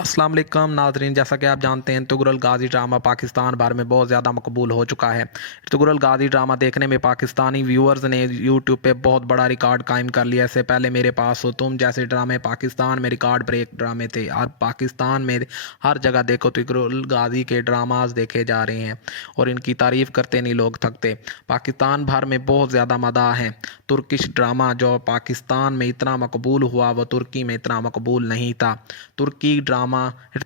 अस्सलाम वालेकुम नाज़रीन, जैसा कि आप जानते हैं तुगरल गाज़ी ड्रामा पाकिस्तान भर में बहुत ज़्यादा मकबूल हो चुका है। तुगरल गाज़ी ड्रामा देखने में पाकिस्तानी व्यूअर्स ने यूट्यूब पे बहुत बड़ा रिकॉर्ड कायम कर लिया। इससे पहले मेरे पास हो तुम जैसे ड्रामे पाकिस्तान में रिकॉर्ड ब्रेक ड्रामे थे। अब पाकिस्तान में हर जगह देखो तुगरल गाज़ी के ड्रामाज देखे जा रहे हैं और इनकी तारीफ़ करते नहीं लोग थकते। पाकिस्तान भर में बहुत ज़्यादा मदाह हैं। तुर्किश ड्रामा जो पाकिस्तान में इतना मकबूल हुआ वो तुर्की में इतना मकबूल नहीं था। तुर्की ड्रामा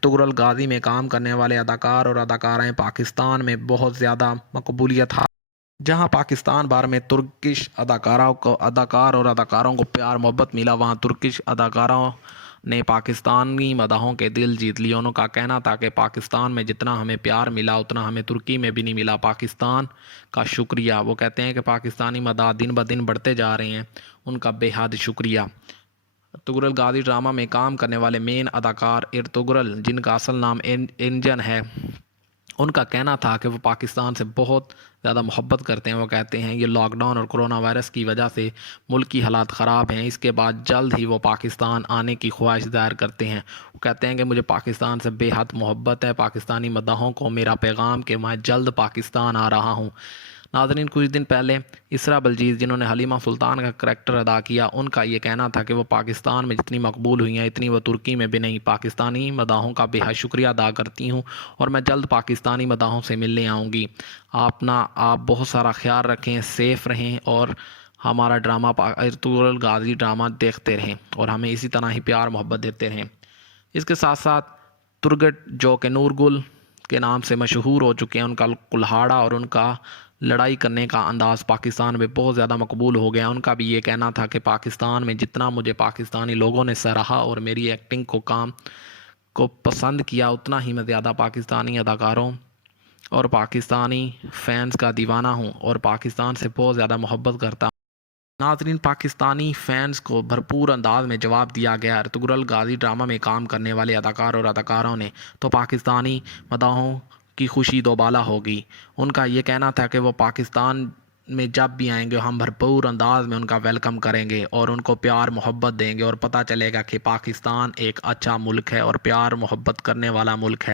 तुगरल गाज़ी में काम करने वाले अदाकार और अदाकाराएं पाकिस्तान में बहुत ज़्यादा मकबूलियत हासिल, जहां पाकिस्तान भर में तुर्किश अदाकार और अदाकारों को प्यार मोहब्बत मिला, वहां तुर्किश अदाकारों ने पाकिस्तानी मदाहों के दिल जीत लिए। उनका कहना था कि पाकिस्तान में जितना हमें प्यार मिला उतना हमें तुर्की में भी नहीं मिला। पाकिस्तान का शुक्रिया। वो कहते हैं कि पाकिस्तानी मदाह दिन ब दिन बढ़ते जा रहे हैं, उनका बेहद शुक्रिया। तुगरल गाज़ी ड्रामा में काम करने वाले मेन अदाकार इरतुगरल, जिनका असल नाम इंजन है, उनका कहना था कि वो पाकिस्तान से बहुत ज़्यादा मोहब्बत करते हैं। वो कहते हैं ये लॉकडाउन और कोरोना वायरस की वजह से मुल्क की हालात ख़राब हैं, इसके बाद जल्द ही वो पाकिस्तान आने की ख्वाहिश ज़ाहिर करते हैं। वो कहते हैं कि मुझे पाकिस्तान से बेहद मोहब्बत है। पाकिस्तानी मदाहों को मेरा पैगाम कि मैं जल्द पाकिस्तान आ रहा हूँ। नाज़रीन, कुछ दिन पहले इसरा बलजीज़, जिन्होंने हलीमा सुल्तान का करैक्टर अदा किया, उनका ये कहना था कि वो पाकिस्तान में जितनी मकबूल हुई हैं इतनी वो तुर्की में भी नहीं। पाकिस्तानी मदाहों का बेहद शुक्रिया अदा करती हूँ और मैं जल्द पाकिस्तानी मदाहों से मिलने आऊँगी। आप बहुत सारा ख्याल रखें, सेफ़ रहें और हमारा ड्रामा तुगरल गाज़ी ड्रामा देखते रहें और हमें इसी तरह ही प्यार मोहब्बत देते रहें। इसके साथ साथ तुरगट, जो कि नूरगुल के नाम से मशहूर हो चुके हैं, उनका कुल्हाड़ा और उनका लड़ाई करने का अंदाज़ पाकिस्तान में बहुत ज़्यादा मकबूल हो गया। उनका भी ये कहना था कि पाकिस्तान में जितना मुझे पाकिस्तानी लोगों ने सराहा और मेरी एक्टिंग को पसंद किया, उतना ही मैं ज़्यादा पाकिस्तानी अदाकारों और पाकिस्तानी फ़ैन्स का दीवाना हूँ और पाकिस्तान से बहुत ज़्यादा मोहब्बत करता हूँ। नाज़रीन, पाकिस्तानी फ़ैन्स को भरपूर अंदाज में जवाब दिया गया। तुगरल गाज़ी ड्रामा में काम करने वाले अदाकार और अदाकारों ने तो पाकिस्तानी मदाहों की खुशी दोबाला होगी। उनका ये कहना था कि वो पाकिस्तान में जब भी आएंगे हम भरपूर अंदाज में उनका वेलकम करेंगे और उनको प्यार मोहब्बत देंगे और पता चलेगा कि पाकिस्तान एक अच्छा मुल्क है और प्यार मोहब्बत करने वाला मुल्क है।